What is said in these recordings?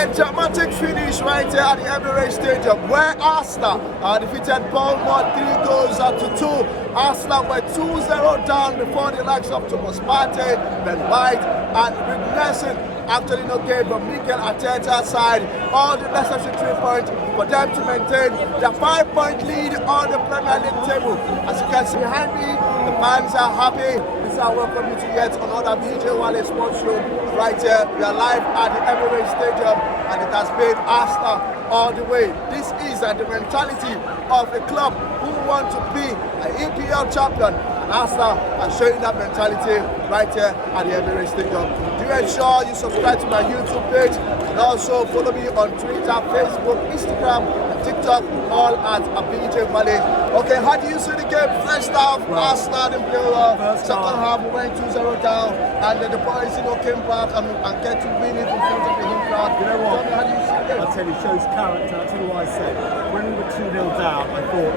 A dramatic finish right here at the Emirates Stadium where Arsenal defeated Bournemouth 3-2. Arsenal were 2-0 down before the likes of Thomas Partey, Ben White and Rick Nelson actually gave Mikel Arteta's side all the necessary 3 points for them to maintain their 5-point lead on the Premier League table. As you can see behind me, the fans are happy. I welcome you to yet another DJ Wale Sports Show right here. We are live at the Emirates Stadium and it has been Arsenal all the way. This is the mentality of a club who want to be an EPL champion. And Arsenal are showing that mentality right here at the Emirates Stadium. Do ensure you subscribe to my YouTube page and also follow me on Twitter, Facebook, Instagram, TikTok, all at BJ Wale. Okay, how do you see the game? First half, Arsenal didn't play well. Second half, we went 2-0 down, and then the boys, came back and get to win it in front of the home crowd. You know what? How do you see the game? I'll tell you, it shows character. I'll tell you what I said. When we were 2-0 down, I thought,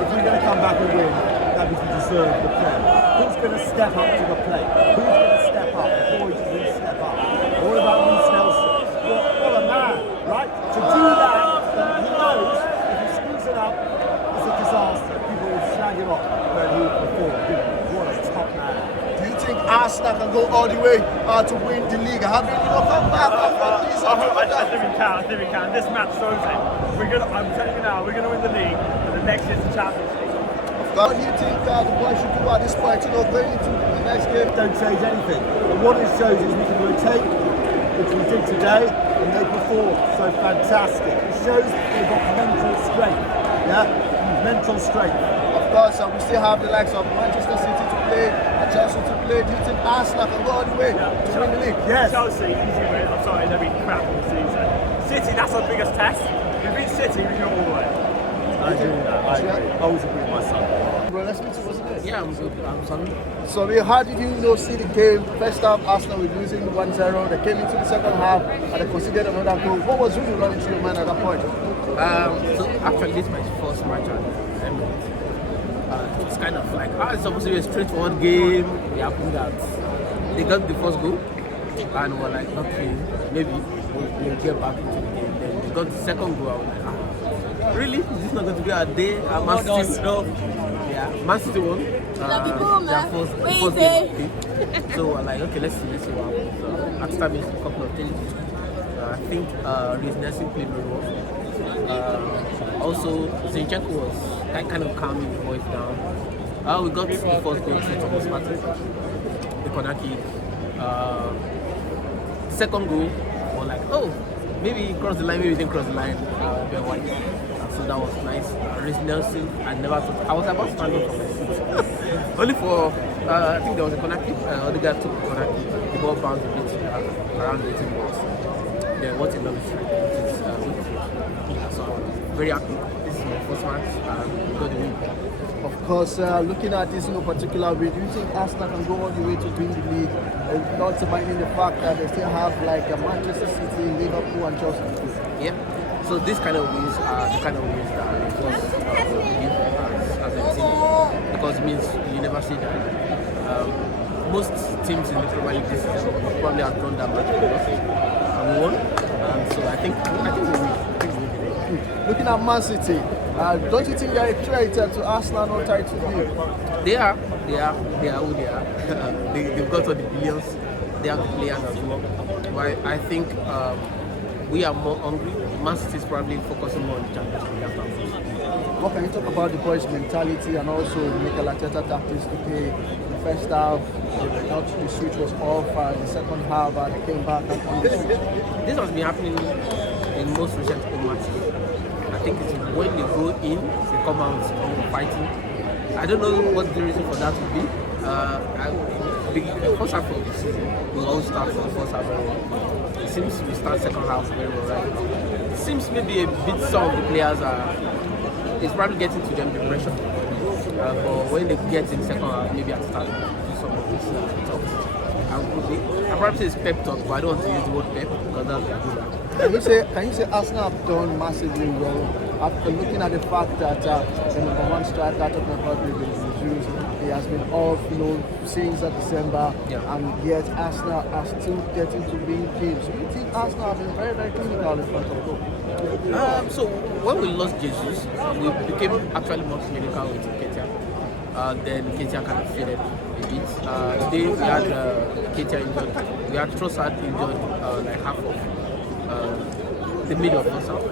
if we're going to come back and win, that means we deserve the play. Who's going to step up to the plate? Who's going to step up? The boys will step up. All about Reece Nelson. What a man, right? To do that, he knows if he screws it up, it's a disaster. People will slag him off where he performed. What a top man. Do you think Arsenal can go all the way to win the league? Have you come back from this? I think we can. This match shows it. I'm telling you now, we're going to win the league, and the next is the Champions League. What do you think the boys should do at this point, going into the next game? Don't change anything. And what it shows is we can rotate, which we did today, and they perform so fantastic. It shows they've got mental strength. Yeah? Mental strength. Of course, we still have the likes of Manchester City to play, and Chelsea to play. Do you think Arsenal can go all the way to win the league? Yes. Chelsea, easy win. I'm sorry, they'll be crap all season. City, that's our biggest test. If we beat City, we go all the way. I agree with that. I agree. I always agree with my son. Bro, let's meet you, wasn't it? Yeah, I'm good. I'm sorry. So, how did you see the game? First half, Arsenal were losing 1-0. They came into the second half and they conceded another goal. What was really running through your mind at that point? So actually, this is my first match at Emirates. It's kind of like, it's supposed to be a straightforward game. It happened that they got the first goal and were like, okay, maybe we'll get back into the game. Then they got the second goal. I was like, really? Is this not going to be our day? Man City won. Their first game. So we're like, okay, let's see what happens. So after making a couple of changes, I think Reece Nelson played very well. Also, Zinchenko was kind of calming the voice down. We got the first goal to Thomas Partey, the corner kick. Second goal, we're like, oh, maybe he crossed the line, maybe he didn't cross the line. Ben White. So that was nice. Reece Nelson, I never thought. I was about to stand up from my seat. Only for, I think there was a corner kick. The guy took a corner kick. The ball bounced a bit around the 18 box. Then what a lovely strike. So I'm very happy. This is my first match and we got the win. Of course, looking at this particular way, do you think Arsenal can go all the way to win the league? Not surviving the fact that they still have like Manchester City, Liverpool and Chelsea. Yeah. So these kind of wins are the kind of wins that are important as a team, because it means you never see that. Most teams in the Premier League this season probably have done that much and we won. So I think we win. Looking at Man City, don't you think they are a threat to Arsenal or title league? They are who they are. They've got all the billions. They have the players as well. But I think we are more hungry. Man City is probably focusing more on the Champions League. What can you talk about the boys' mentality and also Mikel Arteta tactics to play? The first half, the switch was off, the second half, they came back and on the switch. This has been happening in most recent home matches. I think it's when they go in, they come out fighting. I don't know what the reason for that would be. The first half of the season, we always start from the first half very well. It seems we start second half very well right now. It seems maybe a bit some of the players it's probably getting to them the pressure. But when they get in second half, maybe at the start, do some of this talks. I probably say it's pep talk, but I don't want to use the word pep because that's good. Can you say Arsenal have done massively well after looking at the fact that the number one striker, talking about Jesus, he has been off, since December, and yet Arsenal are still getting to win games. So you think Arsenal have been very, very clinical in front of goal? So when we lost Jesus, we became actually more clinical with Ketia. Then Ketia kind of faded a bit. Today we had Ketia injured. We had Trossard injured like half of the middle of the south.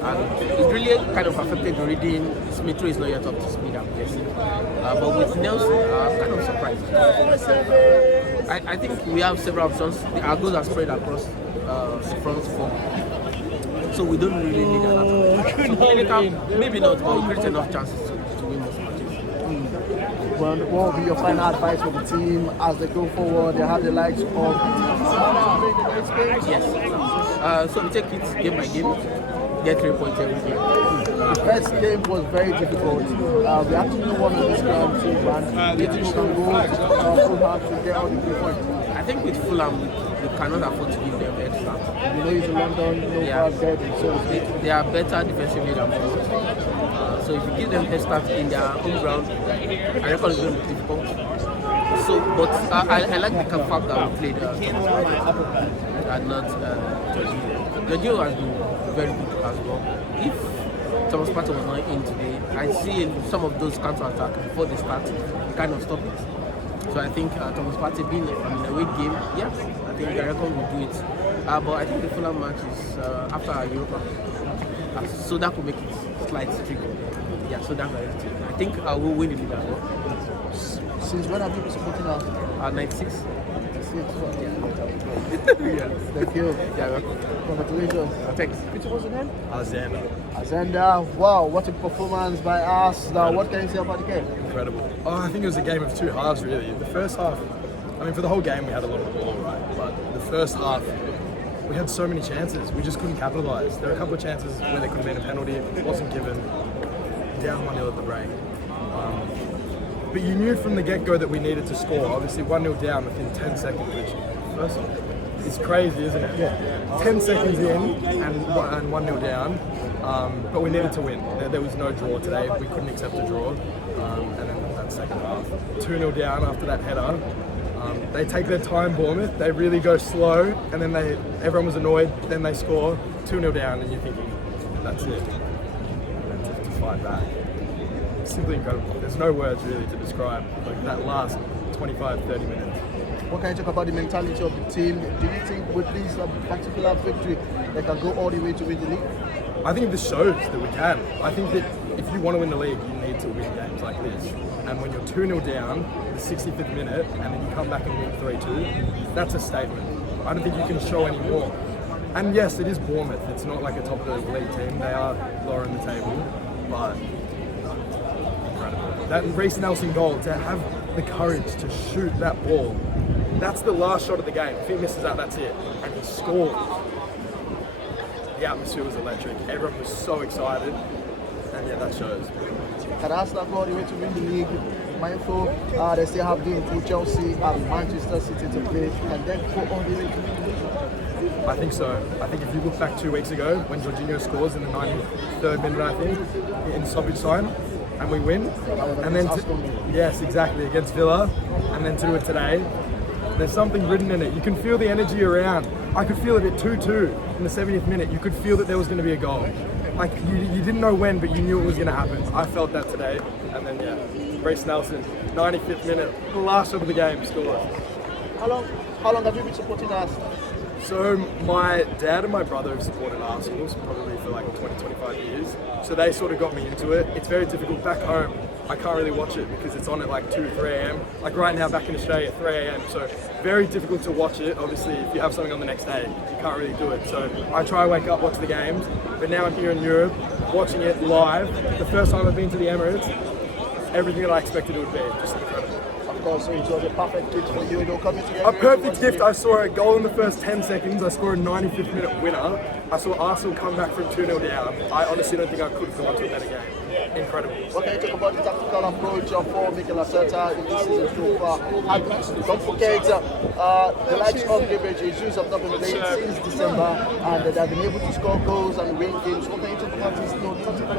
And it really kind of affected the reading. Smith is not yet up to speed, I'm guessing. But with Nelson, I'm kind of surprised. I think we have several options. Our goals are spread across front four. So we don't really need a lot of clinical, maybe not, but we create enough chances to win most matches. Well, what will be your final advice for the team as they go forward? They have the likes of Yes. So we take it game by game, get 3 points every game. the first game was very difficult. We actually won on this ground too, man. We can go Fulham to get all the 3 points. I think with Fulham, we cannot afford to give them extra. It's a London, They are better defensively than Bournemouth. So if you give them head start in their home ground, I reckon it's going to be difficult. So, but I like the fact that we played and not Jorginho. Jorginho has been very good as well. If Thomas Partey was not in today, I see some of those counter-attacks before they start, kind of stop it. So I think Thomas Partey being in a away game, I think I reckon will do it. But I think the Fulham match is after Europa. So that could make it slight streak. So that's it. I think we'll win the league as well. Since when have you been supporting us? 96. Thank you. Welcome. Congratulations. Thanks. Which was the name? Azenda. Wow, what a performance by us. Now, what can you say about the game? Incredible. I think it was a game of two halves, really. The first half, for the whole game we had a lot of the ball, right? But the first half, we had so many chances. We just couldn't capitalise. There were a couple of chances where there could have been a penalty. It wasn't given. Down 1-0 at the break. But you knew from the get-go that we needed to score. Obviously 1-0 down within 10 seconds, which first off, is crazy, isn't it? Yeah. 10 seconds in and 1-0 down. But we needed to win. There was no draw today. We couldn't accept a draw. And then that second half, 2-0 down after that header. They take their time, Bournemouth. They really go slow, and then everyone was annoyed. Then they score 2-0 down, and you're thinking, that's it. And then to fight back, simply incredible. There's no words really to describe that last 25, 30 minutes. What can you talk about the mentality of the team? Do you think with this particular victory, they can go all the way to win the league? I think this shows that we can. I think that if you want to win the league, you need to win games like this. And when you're 2-0 down, the 65th minute, and then you come back and win 3-2, that's a statement. I don't think you can show any more. And yes, it is Bournemouth. It's not like a top of the league team. They are lower in the table, but incredible. That Reece Nelson goal, to have the courage to shoot that ball, that's the last shot of the game. If he misses that, that's it. And he scored. The atmosphere was electric. Everyone was so excited. And yeah, that shows. Can Arsenal go all the way to win the league? Mindful, they still have games with Chelsea and Manchester City to play, and then go all the way to win the league. I think so. I think if you look back 2 weeks ago when Jorginho scores in the 93rd minute, I think, in stoppage time, and we win, and then yes, exactly, against Villa, and then to do it today, there's something written in it. You can feel the energy around. I could feel it at 2-2 in the 70th minute. You could feel that there was going to be a goal. Like you didn't know when, but you knew it was going to happen. I felt that today, and then Reece Nelson, 95th minute, the last shot of the game, scored. How long have you been supporting us? So my dad and my brother have supported Arsenal probably for like 20-25 years. So they sort of got me into it. It's very difficult back home. I can't really watch it because it's on at like 2, 3 a.m. Like right now back in Australia at 3 a.m. So very difficult to watch it. Obviously if you have something on the next day, you can't really do it. So I try to wake up, watch the games. But now I'm here in Europe, watching it live. The first time I've been to the Emirates, everything that I expected it would be. Just incredible. of course, so it was a perfect gift for you. Coming together. A perfect gift. I saw a goal in the first 10 seconds. I scored a 95th minute winner. I saw Arsenal come back from 2-0 down. I honestly don't think I could have gone to a better game. Incredible. What can you talk about the tactical approach for Mikel Arteta in this season so far? And don't forget, the likes of Gabriel Jesus have not been playing since December, and they have been able to score goals and win games. What can you talk about his tactical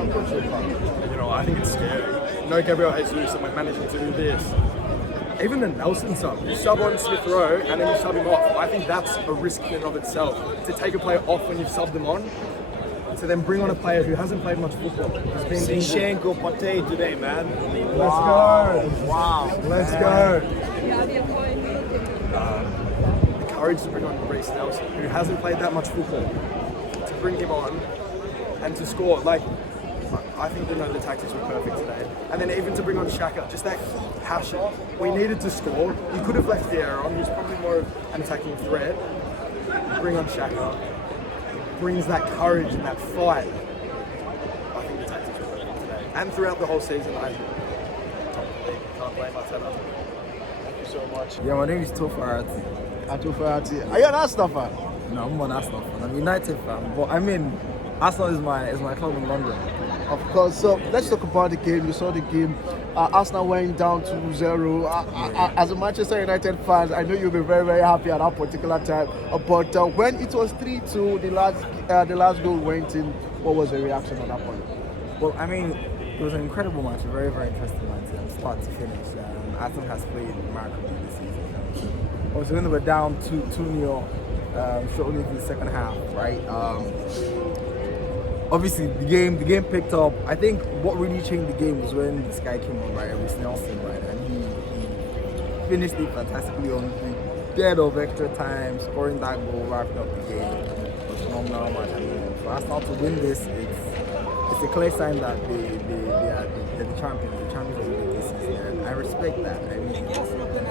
approach so far? You know, I think it's scary. No Gabriel Jesus, and we're managing to do this. Even the Nelson sub, you sub on Smith Rowe and then you sub him off. I think that's a risk in and of itself. To take a player off when you've subbed them on, to then bring on a player who hasn't played much football. Zinchenko Partey today, man. Let's go. Wow. Let's go. The courage to bring on Reece Nelson, who hasn't played that much football, to bring him on and to score. Like, I think the tactics were perfect today. And then even to bring on Xhaka, just that passion. We needed to score. You could have left the error on. He was probably more of an attacking threat. Bring on Xhaka. Brings that courage and that fight. I think the tactics were perfect today. And throughout the whole season, I can't blame Arteta. Thank you so much. Yeah, my name is Tofarat. Are you an Arsenal fan? No, I'm an Arsenal fan. I'm a United fan, but I mean, Arsenal is my club in London. Of course. So let's talk about the game. You saw the game. Arsenal went down 2-0. As a Manchester United fan, I know you'll be very, very happy at that particular time. But when it was 3-2, the last goal went in. What was the reaction at that point? Well, I mean, it was an incredible match, a very, very interesting match, start to finish. Arsenal has played remarkably this season. Obviously, when they were down 2-0, shortly into the second half, right? Obviously, the game picked up. I think what really changed the game was when this guy came on, right, Reece Nelson, right, and he finished it fantastically on the dead of extra time, scoring that goal, wrapping up the game. It was a phenomenal match. I mean, for Arsenal to win this, it's a clear sign that they're the champions of the league this season, and I respect that. I mean,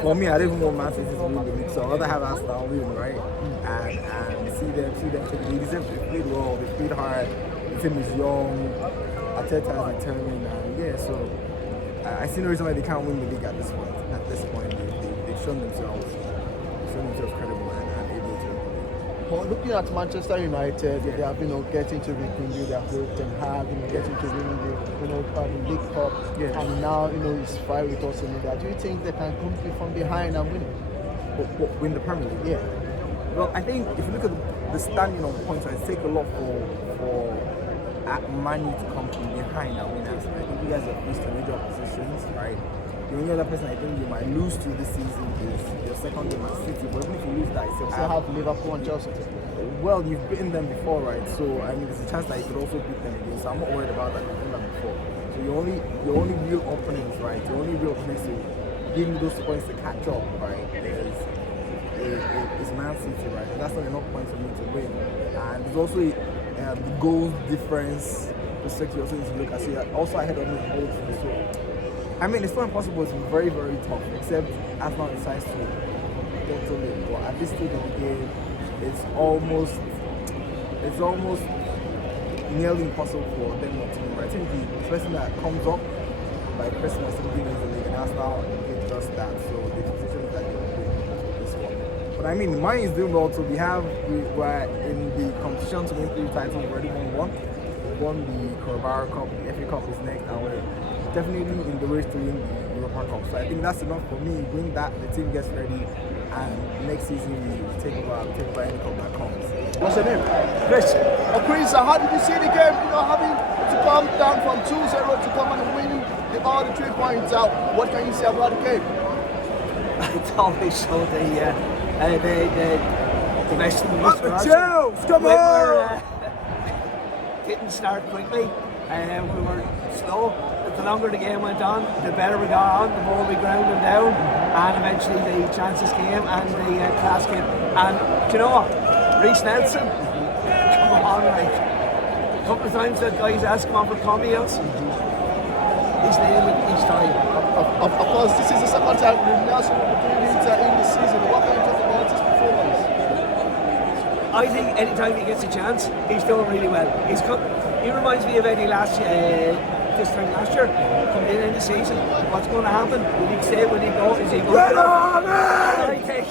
for me, I don't even want Man City to win the league, so I'd rather have Arsenal win, right, and see them take the lead. They played well, they played hard. The team is young, Arteta is determined, and yeah, so I see no reason why they can't win the league at this point. At this point, they've shown themselves credible and able to. Well, looking at Manchester United, they have getting to rekindle their hope and getting to winning the League Cup, and now it's fight with us in that. Do you think they can come from behind and win it? Win the Premier League? Yeah. Well, I think if you look at the standing on points, it takes a lot for Man U to come from behind and win. I think you guys have faced major oppositions, right? The only other person I think you might lose to this season is your second game at City, but even if you lose that, you still have Liverpool and Chelsea. Well, you've beaten them before, right? So I mean, there's a chance that you could also beat them again. So I'm not worried about that. You've done that before. So your only real opponents, right? Your only real opponents to give you those points to catch up, right? Is Man City, right? And that's not enough points for me to win. And there's also the goal difference perspective you also need to look at. So you're also ahead of me all through. So I mean, it's not impossible. It's very, very tough. Except Arsenal decides to totally it. But at this stage of the game, it's almost nearly impossible for them not to win. I think the person that comes up by Christmas and wins the league, and Arsenal did just that. So the position is that they will win this one. But I mean, mine is doing well. So we're in the competition to win 3 titles. We've already won 1. We won the Carabao Cup. The FA Cup is next, and we're definitely in the race to win the Europa Cup. So I think that's enough for me. Win that, the team gets ready, and next season we take over any cup that comes. What's your name? Chris. Chris, how did you see the game? Having to come down from 2-0 to come and win all the 3 points out. What can you say about the game? It's always so the best in the Come on! Didn't start quickly. We were slow. The longer the game went on, the better we got on, the more we ground them down, and eventually the chances came and the class came. And do you know what? Reece Nelson, come on, like a couple of times that guys asked him on for cameos. He's nailed it each time. Of course, this is the second time Nelson will be doing it in the season. What can you talk about his performance? I think anytime he gets a chance, he's doing really well. He reminds me of Eddie last year. this time last year. Coming in the season, what's going to happen? Will he stay? Will he go? Is he going to I think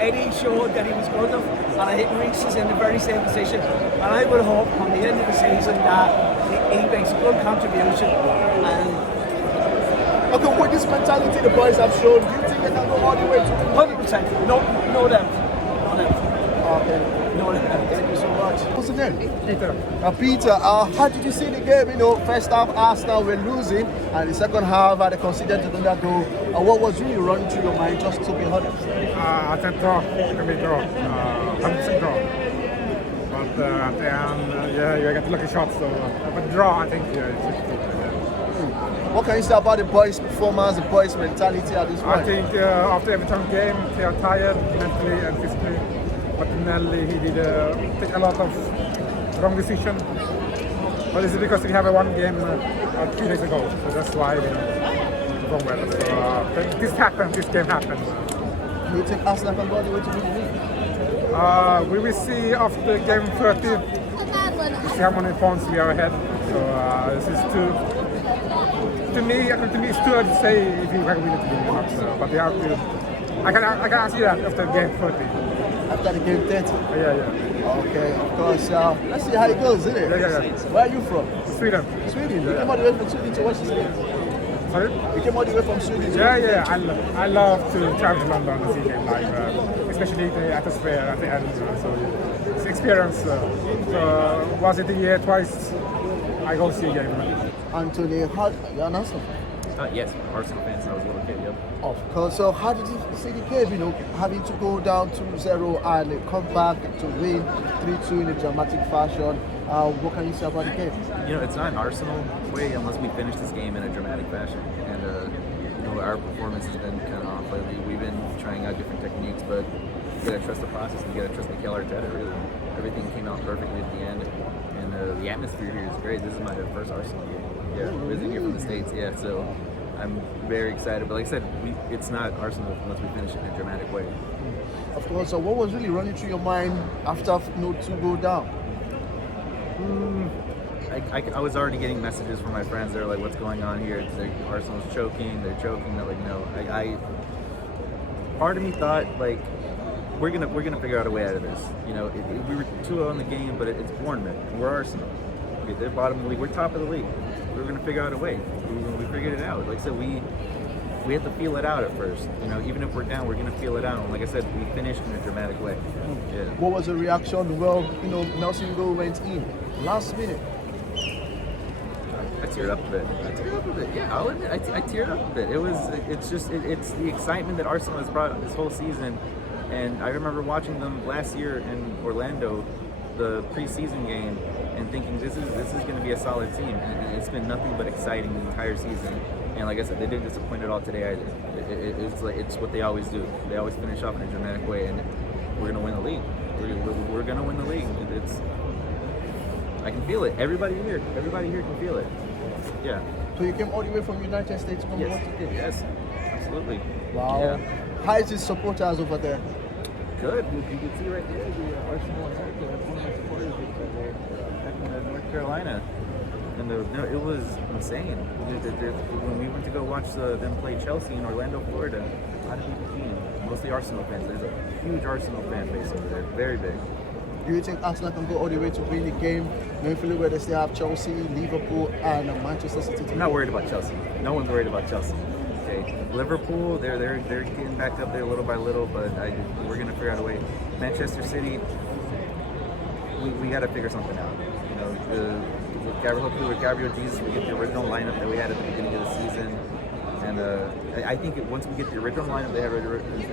Eddie showed that he was good enough, and I think Reece is in the very same position. And I would hope come the end of the season that he makes a good contribution. And Okay, with this mentality the boys have shown, do you think they can go all the way to 100%, no doubt. Okay. No doubt. Thank you so much. What's the name? Peter. Peter, how did you see the game? You know, first half Arsenal were losing, and the second half they conceded another goal. What was really running through your mind just to be honest? I said draw. It can be draw. 100% draw. But at the end, you get lucky shots. So, but draw, I think, it's 50. What can you say about the boys' performance, the boys' mentality at this point? I think after every time game, they are tired mentally and physically. But Nelly, he did take a lot of wrong decision. But this is because we have a one game 3 days ago, so that's why we perform well. So this happened. This game happened. Do you think Arsenal can go all the way to win the league? We will see after game 30. See how many points we are ahead. So this is too. To me, it's too early to say if you can win it or not. But we have to. I can ask you that after game 30. After the game 30? Yeah. Okay, of course. Let's see how it goes, isn't it? Yeah. Where are you from? Sweden. Sweden? You came all the way from Sweden to watch this game? Sorry? You came all the way from Sweden to Yeah. I love to travel to London and see game live, especially the atmosphere at the end. So it's experience. So was it a year twice? I go see a game. Anthony, you're an Arsenal fan? Yes, Arsenal fans. I was a little kid. Yep. Of course. So how did you see the game? You know, having to go down 2-0 and come back to win 3-2 in a dramatic fashion. What can you say about the game? You know, it's not an Arsenal way unless we finish this game in a dramatic fashion. And you know, our performance has been kind of off lately. We've been trying out different techniques, but you gotta trust the process. And you gotta trust Mikel Arteta. Really, everything came out perfectly at the end, and the atmosphere here is great. This is my first Arsenal game. Yeah, visiting here from the States. Yeah, so I'm very excited. But like I said, it's not Arsenal unless we finish it in a dramatic way. Of course. So what was really running through your mind after 2 go down? I was already getting messages from my friends. They're like, "What's going on here? Arsenal's choking. They're choking." They're like, "No." Part of me thought like we're gonna figure out a way out of this. You know, we were 2-0 in the game, but it's Bournemouth. We're Arsenal. Okay, they're bottom of the league. We're top of the league. We're gonna figure out a way. We figured it out. Like I said, we have to feel it out at first. You know, even if we're down, we're gonna feel it out. And like I said, we finished in a dramatic way. Yeah. What was the reaction? Well, you know, Nelson goal went in last minute. I teared up a bit. Yeah, I'll admit, I teared up a bit. It's the excitement that Arsenal has brought this whole season. And I remember watching them last year in Orlando, the preseason game, and thinking this is going to be a solid team. And it's been nothing but exciting the entire season. And like I said, they didn't disappoint at all today either. It's what they always do. They always finish off in a dramatic way, and we're going to win the league. We're going to win the league. I can feel it. Everybody here can feel it. Yeah. So you came all the way from United States to come watch the game? Yes, absolutely. Wow. Yeah. How is his supporters over there? Good. You can see right there the Arsenal America. That's one of my supporters back in North Carolina. And it was insane. When we went to go watch them play Chelsea in Orlando, Florida, a lot of people came. Mostly Arsenal fans. There's a huge Arsenal fan base over there. Very big. Do you think Arsenal can go all the way to win the game? Knowing where they still have Chelsea, Liverpool, and Manchester City. I'm not worried about Chelsea. No one's worried about Chelsea. Okay, Liverpool, they're getting back up there little by little, but we're gonna figure out a way. Manchester City, we got to figure something out. You know, hopefully with Gabriel Jesus, we get the original lineup that we had at the beginning of the season. And I think once we get the original lineup they had at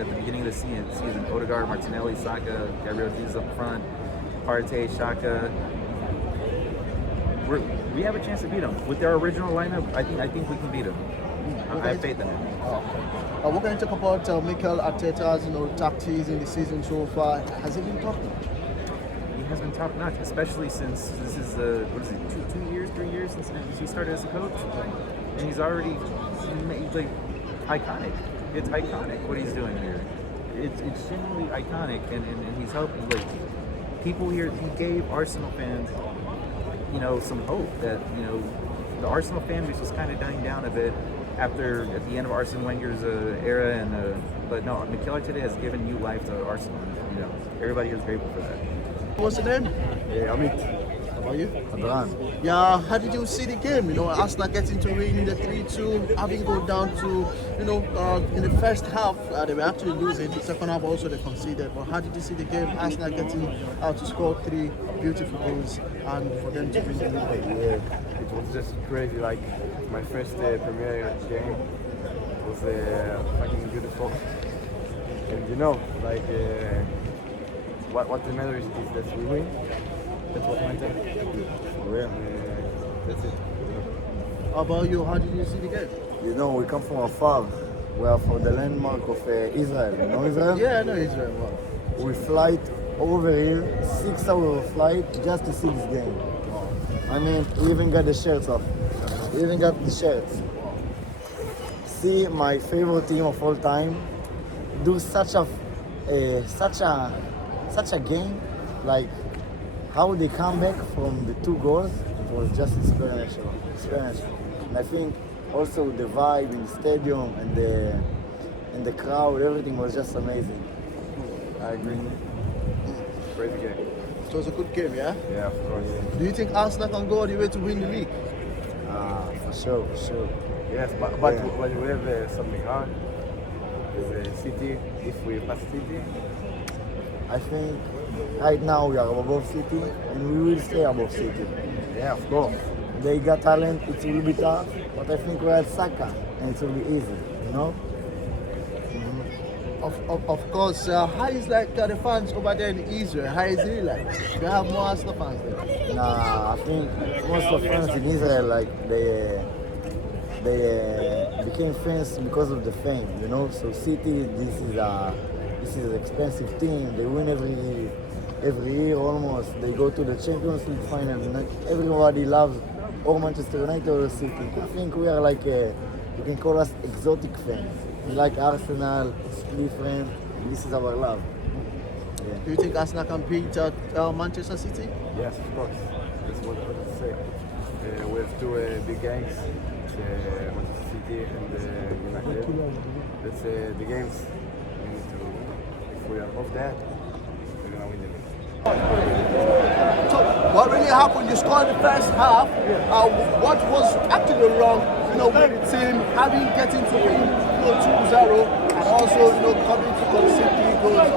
the beginning of the season, Odegaard, Martinelli, Saka, Gabriel Jesus up front, Partey, Xhaka, we have a chance to beat them. With their original lineup, I think we can beat them. I have faith in it. What can you talk about Mikel Arteta's tactics in the season so far? Has it been top notch? He has been top notch, especially since this is 3 years since he started as a coach, and he's already like iconic. It's iconic what he's doing here. It's genuinely iconic, and he's helping like people here. He gave Arsenal fans, some hope that the Arsenal fan base was kind of dying down a bit at the end of Arsene Wenger's era, but no, Mikel Arteta has given new life to Arsenal. And, you know, everybody is grateful for that. What's the name? Amit. How are you? Adran. Yeah, how did you see the game? You know, Arsenal getting to win the 3-2, having go down to, you know, in the first half, they were actually losing. The second half also they conceded. But how did you see the game? Arsenal getting to score 3 beautiful goals and for them to win the league. Yeah, it was just crazy. Like my first Premier game was fucking beautiful. And you know, like what the matter is that we win. That's what matters. That's it. How about you? How did you see the game? You know, we come from afar. We are from the landmark of Israel. You know Israel? Yeah, I know Israel well. We flight over here, 6 hours flight just to see this game. I mean, we even got the shirts off. We even got the shirts. See my favorite team of all time do such a game, like how they come back from the 2 goals. It was just experiential. And I think also the vibe in the stadium and the crowd, everything was just amazing. I agree. Crazy game. It was a good game, yeah? Yeah, of course. Do you think Arsenal can go all the way to win the league? For sure. Yes, but Yeah. we have something hard. Is City. If we pass City, I think right now we are above City and we will stay above City. yeah, of course. They got talent, it will be tough, but I think we have Saka and it will be easy, you know? Of course, how is like the fans over there in Israel? How is it like? They have more Arsenal fans there. Nah, I think most of fans in Israel, like they became fans because of the fame, you know? So City, this is an expensive team. They win every year almost. They go to the Champions League final. Like, everybody loves or Manchester United or City. I think we are like you can call us exotic fans. We like Arsenal. It's different. This is our love. Do you think Arsenal can beat Manchester City? Yes, of course. That's what I was to say. We have 2 big games, Manchester City and United. That's the games we need to. If we are above that, we're gonna win the league. So, what really happened? You scored the first half. What was actually wrong, you know, with the team getting to win, you know, 2-0, and also, you know, coming to concede 3 goals?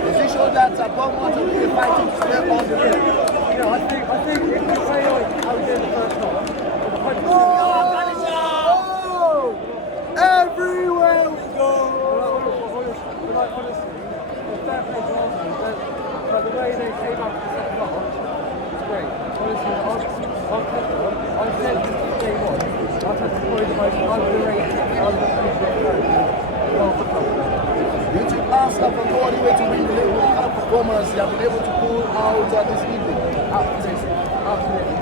Does it show that Bournemouth are really fighting to stay on the win? Yeah, I think if we play like how we did in the first half, Everywhere we go! honestly, the fair play to Arsenal, but the way they came out in the second half was great. Honestly, I said from day one, I said it's probably the most underrated, underappreciated Do you think Arsenal can go all the way to win the league? What kind of performance they have been able to pull out this evening? Absolutely.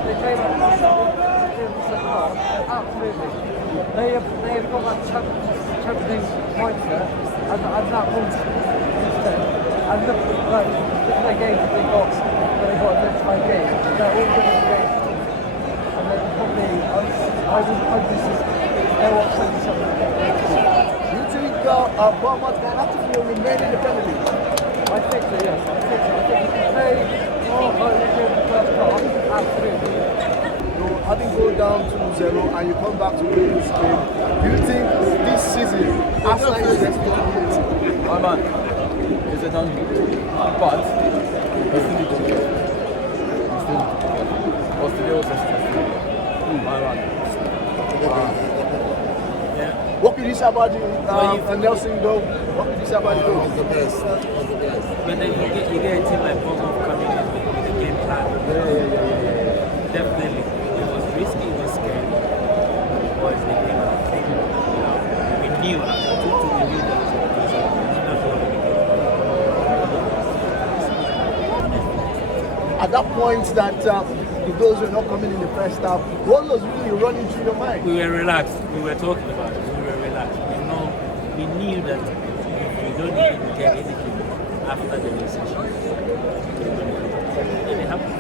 They came out in the second half, absolutely. They have got that Champions League mindset and that confidence instead. And look at the games that they got against my game. They're all winning games. And then probably they're what 27. Do you think Bournemouth can actually remain in the Premier League? I think so, yes. I think if they play more like they did in the first half, absolutely. Having go down 2-0 and you come back to win this game, do you think this season Arsenal is destined to win it? My man, it's a done deal. But we still need to get it. We still need to get it. What's the deal with this? My man. Yeah. What can you say about the Nelson goal? What can you say about the goal? The best. But then you get a team like Bournemouth coming in with a game plan. Definitely. It was risky, it was scary. Boys, they came out. We knew after 2-2, we knew there was a At that point that the goals were not coming in the first half, what was really running through your mind? We were relaxed. We were talking about it. We were relaxed. We knew that if we don't even get anything after the recession, and it happened.